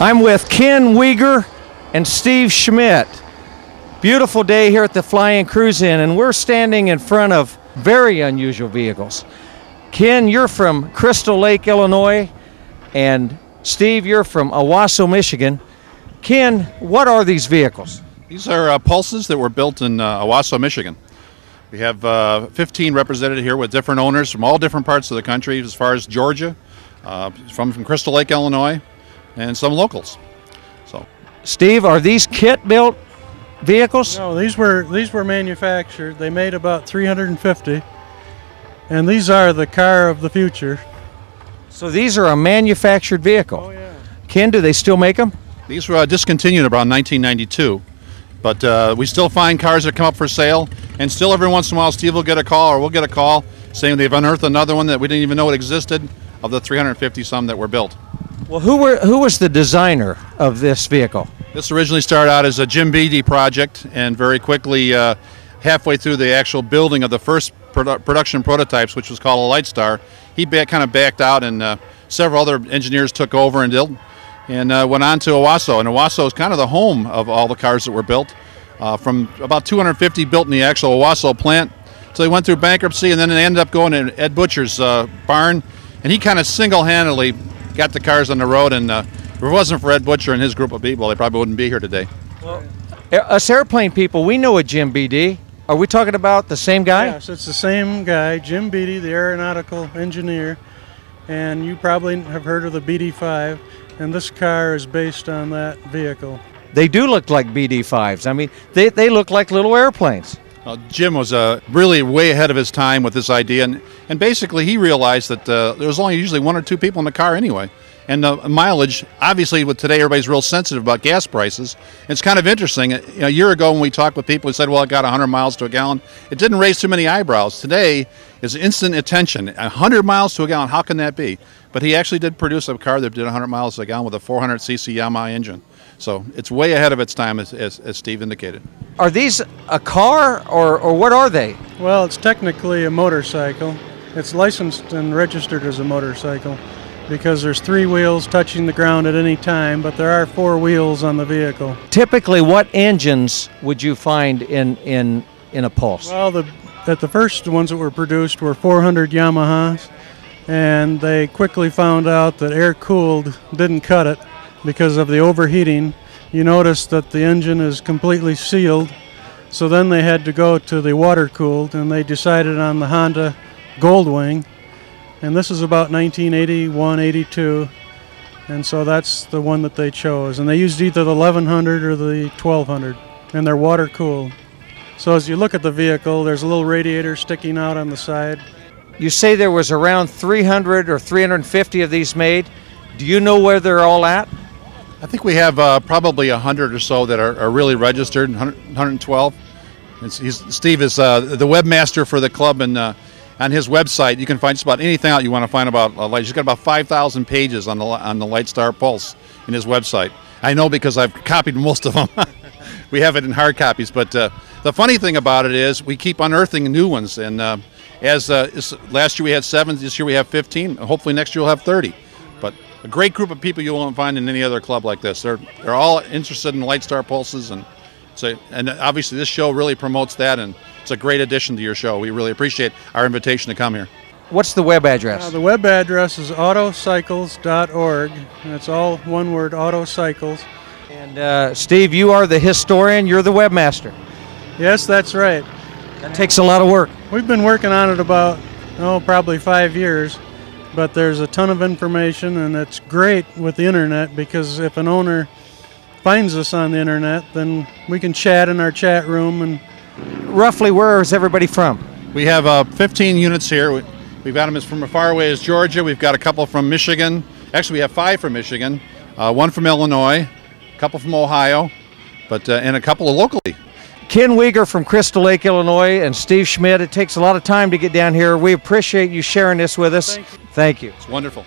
I'm with Ken Weger and Steve Schmidt. Beautiful day here at the Fly-In Cruise-In, and we're standing in front of very unusual vehicles. Ken, you're from Crystal Lake, Illinois, and Steve, you're from Owasso, Michigan. Ken, what are these vehicles? These are pulses that were built in Owasso, Michigan. We have 15 represented here with different owners from all different parts of the country, as far as Georgia, from Crystal Lake, Illinois, and some locals. So, Steve, are these kit-built vehicles? No, these were manufactured. They made about 350, and these are the car of the future. So these are a manufactured vehicle. Oh yeah. Ken, do they still make them? these were discontinued about 1992, but we still find cars that come up for sale, and still every once in a while Steve will get a call, or we'll get a call saying they've unearthed another one that we didn't even know it existed of the 350 some that were built. Well, who was the designer of this vehicle? This originally started out as a Jim Beattie project, and very quickly, halfway through the actual building of the first production prototypes, which was called a Litestar, he kind of backed out, and several other engineers took over and went on to Owasso. And Owasso is kind of the home of all the cars that were built, from about 250 built in the actual Owasso plant. So they went through bankruptcy, and then they ended up going to Ed Butcher's barn, and he kind of single-handedly got the cars on the road, and if it wasn't for Ed Butcher and his group of people, they probably wouldn't be here today. Well, us airplane people, we know a Jim Beattie. Are we talking about the same guy? Yes, it's the same guy, Jim Beattie, the aeronautical engineer, and you probably have heard of the BD-5, and this car is based on that vehicle. They do look like BD-5s. I mean, they look like little airplanes. Jim was really way ahead of his time with this idea, and basically he realized that there was only usually one or two people in the car anyway. And the mileage, obviously with today everybody's real sensitive about gas prices. It's kind of interesting. A year ago when we talked with people who said, well, it got 100 miles to a gallon, it didn't raise too many eyebrows. Today is instant attention. 100 miles to a gallon, how can that be? But he actually did produce a car that did 100 miles to a gallon with a 400cc Yamaha engine. So it's way ahead of its time, as Steve indicated. Are these a car, or what are they? Well, it's technically a motorcycle. It's licensed and registered as a motorcycle because there's 3 wheels touching the ground at any time, but there are 4 wheels on the vehicle. Typically, what engines would you find in a Pulse? Well, the first ones that were produced were 400 Yamahas, and they quickly found out that air-cooled didn't cut it because of the overheating. You notice that the engine is completely sealed, so then they had to go to the water-cooled, and they decided on the Honda Goldwing, and this is about 1981, 82, and so that's the one that they chose. And they used either the 1100 or the 1200, and they're water-cooled. So as you look at the vehicle, there's a little radiator sticking out on the side. You say there was around 300 or 350 of these made. Do you know where they're all at? I think we have probably 100 or so that are really registered, 112. Steve is the webmaster for the club, and on his website you can find just about anything out you want to find about lights. He's got about 5,000 pages on the Litestar Pulse in his website. I know because I've copied most of them. We have it in hard copies, but the funny thing about it is we keep unearthing new ones, and last year we had 7, this year we have 15, hopefully next year we'll have 30. But a great group of people you won't find in any other club like this. They're all interested in Litestar Pulses, and obviously this show really promotes that, and it's a great addition to your show. We really appreciate our invitation to come here. What's the web address? The web address is autocycles.org, and it's all one word, Autocycles. And Steve, you are the historian, you're the webmaster. Yes, that's right. That takes a lot of work. We've been working on it about, probably 5 years. But there's a ton of information, and it's great with the internet, because if an owner finds us on the internet, then we can chat in our chat room. And roughly, where is everybody from? We have 15 units here. We've got them from as far away as Georgia. We've got a couple from Michigan. Actually, we have 5 from Michigan, 1 from Illinois, a couple from Ohio, and a couple locally. Ken Weger from Crystal Lake, Illinois, and Steve Schmidt. It takes a lot of time to get down here. We appreciate you sharing this with us. Thank you. Thank you. It's wonderful.